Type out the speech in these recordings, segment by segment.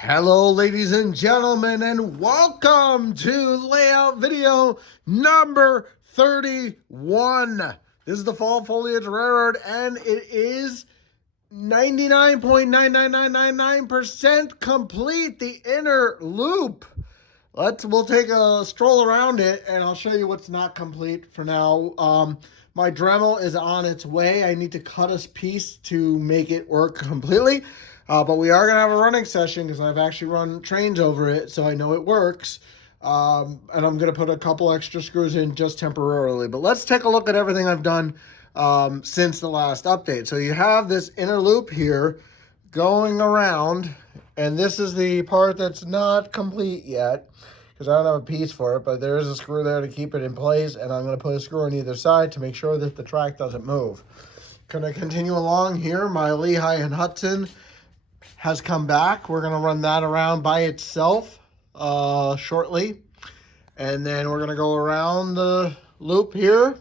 Hello, ladies and gentlemen, and welcome to layout video number 31. This is the fall foliage railroad, and it is 99.99999% complete, the inner loop. We'll take a stroll around it, and I'll show you what's not complete for now. My Dremel is on its way. I need to cut a piece to make it work completely. But we are going to have a running session because I've actually run trains over it, so I know it works. And I'm going to put a couple extra screws in just temporarily. But let's take a look at everything I've done since the last update. So you have this inner loop here going around, and this is the part that's not complete yet because I don't have a piece for it, but there is a screw there to keep it in place, and I'm going to put a screw on either side to make sure that the track doesn't move. Going to continue along here. My Lehigh and Hudson has come back. We're going to run that around by itself shortly. And then we're going to go around the loop here.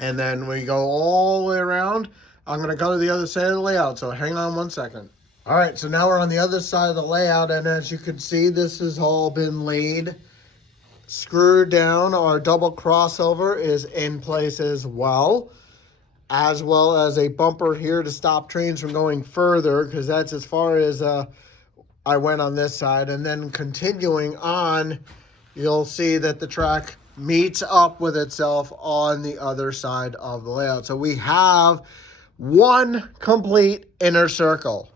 And then we go all the way around. I'm going to go to the other side of the layout, so hang on one second. All right, so now we're on the other side of the layout, and as you can see, this has all been laid. Screwed down. Our double crossover is in place as well as a bumper here to stop trains from going further, because that's as far as I went on this side. And then continuing on, you'll see that the track meets up with itself on the other side of the layout. So we have one complete inner circle.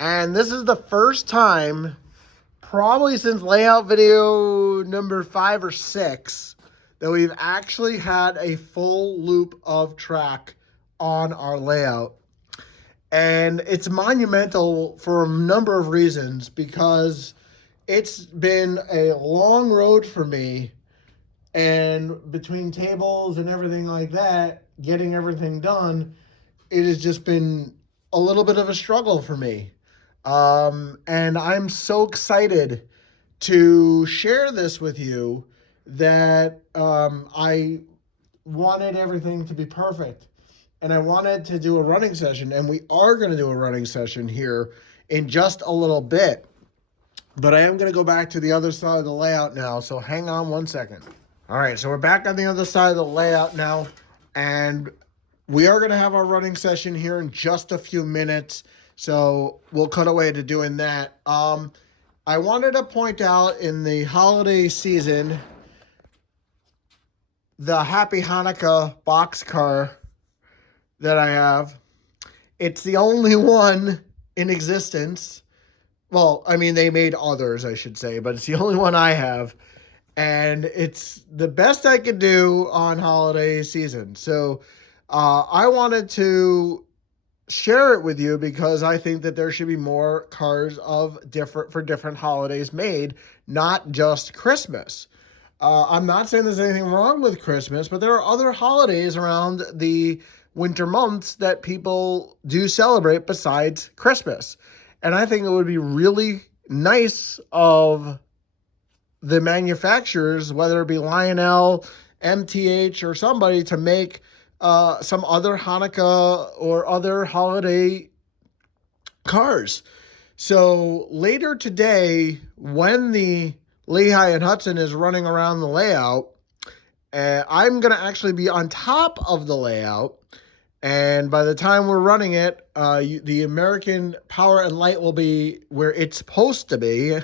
And this is the first time, probably since layout video number 5 or 6, that we've actually had a full loop of track on our layout. And it's monumental for a number of reasons, because it's been a long road for me, and between tables and everything like that, getting everything done, it has just been a little bit of a struggle for me. And I'm so excited to share this with you that I wanted everything to be perfect. And I wanted to do a running session, and we are going to do a running session here in just a little bit. But I am going to go back to the other side of the layout now, so hang on one second. All right, so we're back on the other side of the layout now, and we are going to have our running session here in just a few minutes. So we'll cut away to doing that. I wanted to point out, in the holiday season, the Happy Hanukkah boxcar that I have. It's the only one in existence. Well, I mean, they made others, I should say, but it's the only one I have. And it's the best I could do on holiday season. So I wanted to share it with you because I think that there should be more cars for different holidays made, not just Christmas. I'm not saying there's anything wrong with Christmas, but there are other holidays around the winter months that people do celebrate besides Christmas. And I think it would be really nice of the manufacturers, whether it be Lionel, MTH, or somebody, to make some other Hanukkah or other holiday cars. So later today, when the Lehigh and Hudson is running around the layout, I'm going to actually be on top of the layout. And by the time we're running it, the American Power and Light will be where it's supposed to be.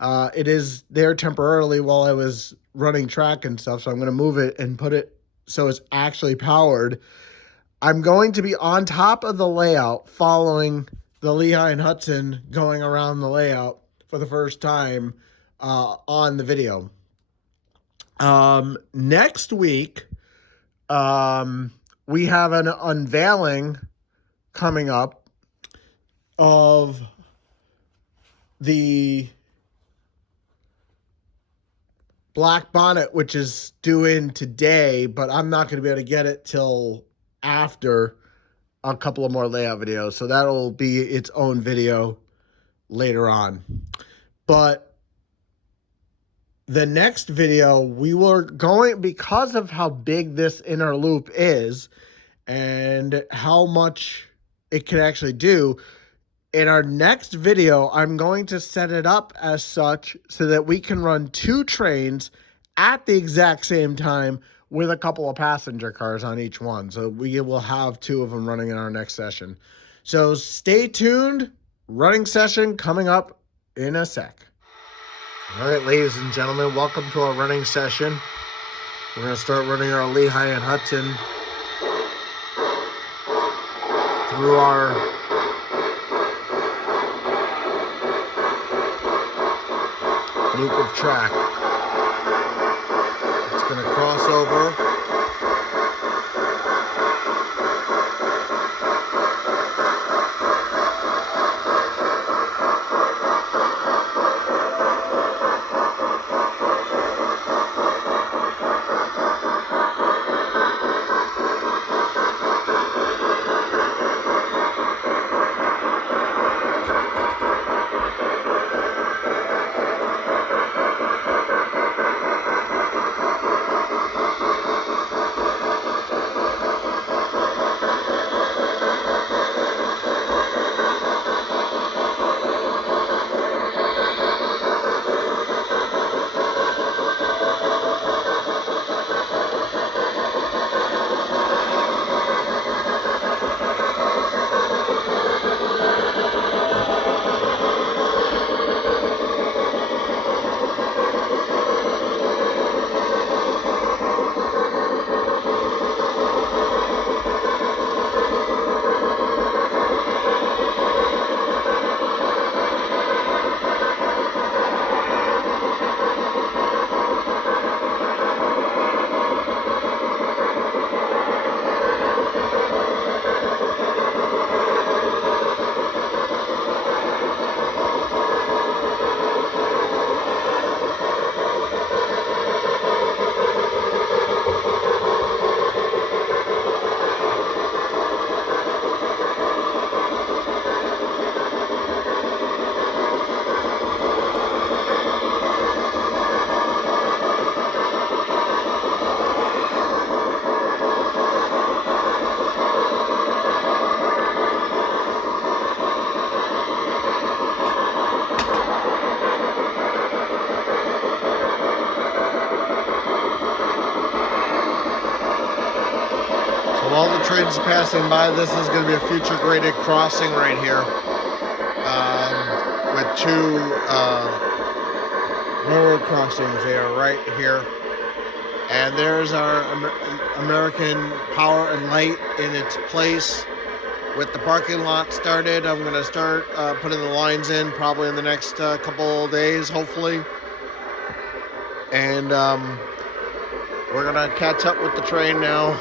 It is there temporarily while I was running track and stuff, so I'm going to move it and put it so it's actually powered. I'm going to be on top of the layout following the Lehigh and Hudson going around the layout for the first time on the video. Next week, we have an unveiling coming up of the Black Bonnet, which is due in today, but I'm not going to be able to get it till after a couple of more layout videos. So that'll be its own video later on. But the next video, we were going, because of how big this inner loop is and how much it can actually do, In our next video, I'm going to set it up as such so that we can run 2 trains at the exact same time with a couple of passenger cars on each one. So we will have 2 of them running in our next session. So stay tuned. Running session coming up in a sec. All right, ladies and gentlemen, welcome to our running session. We're going to start running our Lehigh and Hudson through our loop of track. It's going to cross over. While the train's passing by, this is going to be a future graded crossing right here with 2 railroad crossings. They are right here. And there's our American Power and Light in its place with the parking lot started. I'm going to start putting the lines in probably in the next couple of days, hopefully. And we're going to catch up with the train now.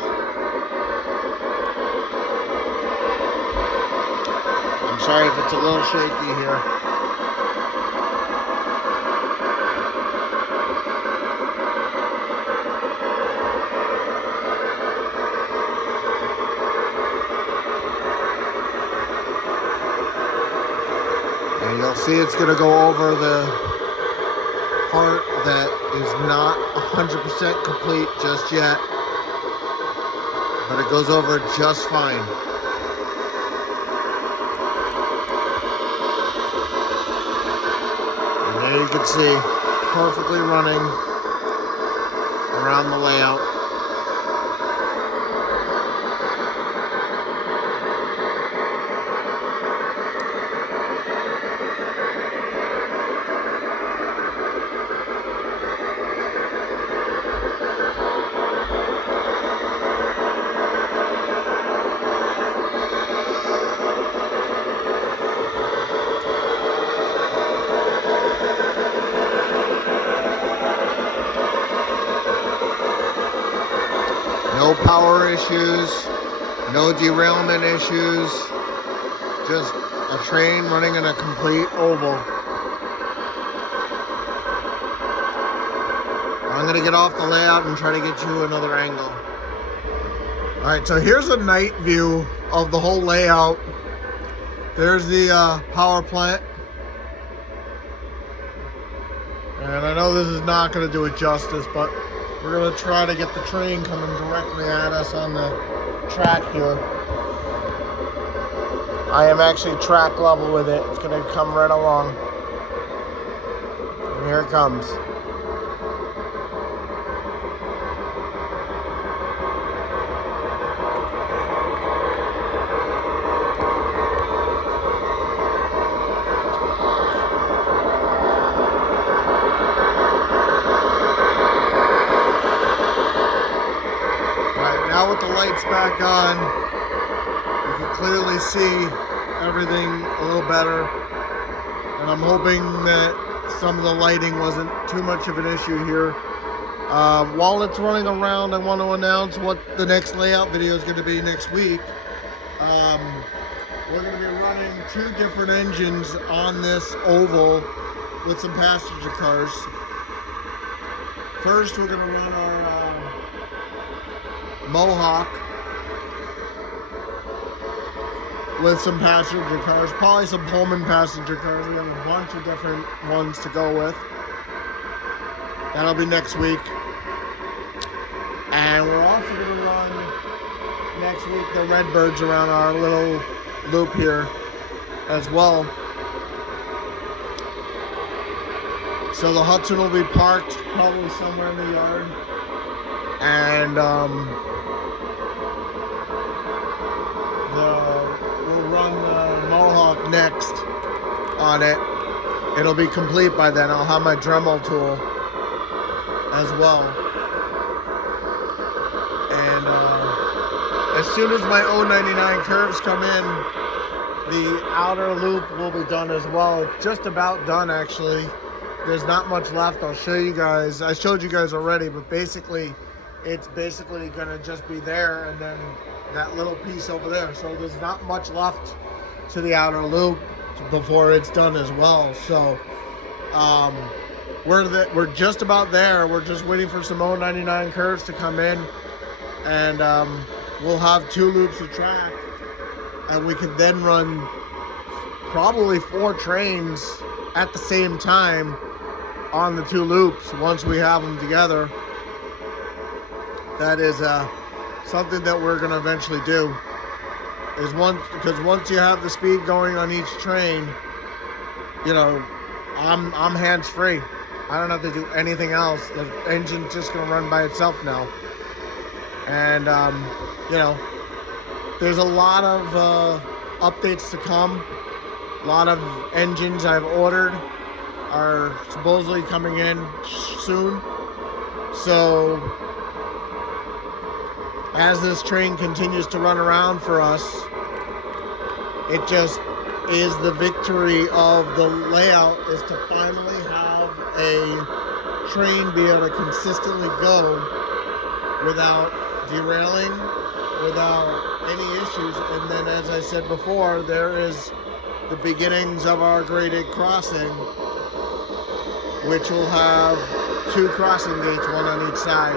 I'm sorry if it's a little shaky here. And you'll see it's going to go over the part that is not 100% complete just yet, but it goes over just fine. There you can see, perfectly running around the layout. No power issues, no derailment issues, just a train running in a complete oval. I'm going to get off the layout and try to get you another angle. All right, so here's a night view of the whole layout. There's the power plant. And I know this is not going to do it justice, but we're going to try to get the train coming directly at us on the track here. I am actually track level with it. It's going to come right along. And here it comes. Now with the lights back on, you can clearly see everything a little better. And I'm hoping that some of the lighting wasn't too much of an issue here. While it's running around, I want to announce what the next layout video is going to be next week. We're going to be running 2 different engines on this oval with some passenger cars. First, we're going to run our Mohawk with some passenger cars, probably some Pullman passenger cars. We have a bunch of different ones to go with. That'll be next week. And we're also going to run next week the Redbirds around our little loop here as well. So the Hudson will be parked probably somewhere in the yard. And we'll run the Mohawk next on it. It'll be complete by then. I'll have my Dremel tool as well. And as soon as my 099 curves come in, the outer loop will be done as well. It's just about done, actually. There's not much left. I'll show you guys. I showed you guys already, but basically, it's basically going to just be there and then that little piece over there. So there's not much left to the outer loop before it's done as well. So we're just about there. We're just waiting for some 099 curves to come in, and we'll have 2 loops of track, and we can then run probably 4 trains at the same time on the 2 loops once we have them together. That is something that we're going to eventually do. Because once you have the speed going on each train, you know, I'm hands free. I don't have to do anything else. The engine's just going to run by itself now. And you know, there's a lot of updates to come. A lot of engines I've ordered are supposedly coming in soon. So as this train continues to run around for us, it just is the victory of the layout, is to finally have a train be able to consistently go without derailing, without any issues. And then, as I said before, there is the beginnings of our graded crossing, which will have 2 crossing gates, 1 on each side.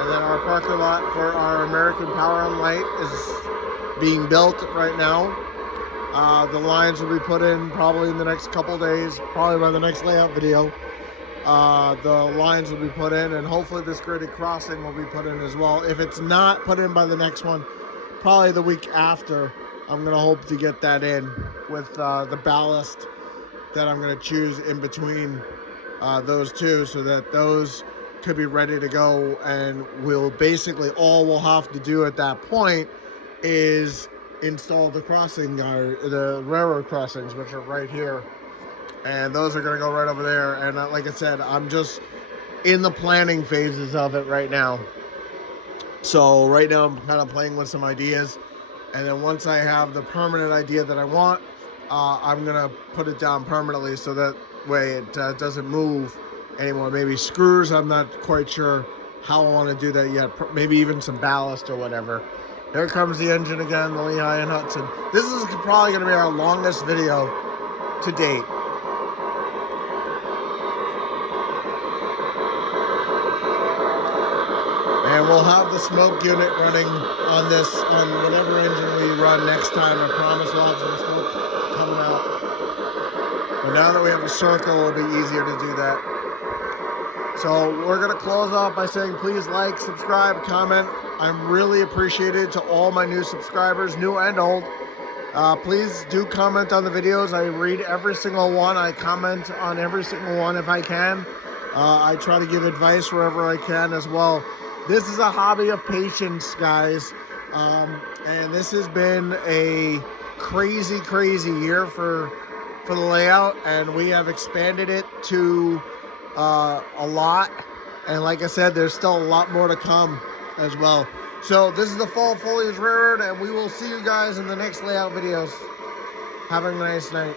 And then our parking lot for our American Power and Light is being built right now. The lines will be put in probably in the next couple days, probably by the next layout video. The lines will be put in, and hopefully this graded crossing will be put in as well. If it's not put in by the next one, probably the week after, I'm going to hope to get that in with the ballast that I'm going to choose in between those 2, so that those could be ready to go. And we'll basically, all we'll have to do at that point is install the crossing guard, the railroad crossings, which are right here, and those are going to go right over there. And like I said, I'm just in the planning phases of it right now. So right now I'm kind of playing with some ideas, and then once I have the permanent idea that I want, I'm going to put it down permanently, so that way it doesn't move anymore. Maybe screws, I'm not quite sure how I want to do that yet. Maybe even some ballast or whatever. Here comes the engine again, the Lehigh and Hudson. This is probably going to be our longest video to date. And we'll have the smoke unit running on this, on whatever engine we run next time. I promise we'll have some smoke coming out. But now that we have a circle, it'll be easier to do that. So we're going to close off by saying please like, subscribe, comment. I'm really appreciated to all my new subscribers, new and old. Please do comment on the videos. I read every single one. I comment on every single one if I can. I try to give advice wherever I can as well. This is a hobby of patience, guys. And this has been a crazy, crazy year for the layout, and we have expanded it to a lot. And like I said, there's still a lot more to come as well. So this is the Fall Foliage Railroad, and we will see you guys in the next layout videos. Have a nice night.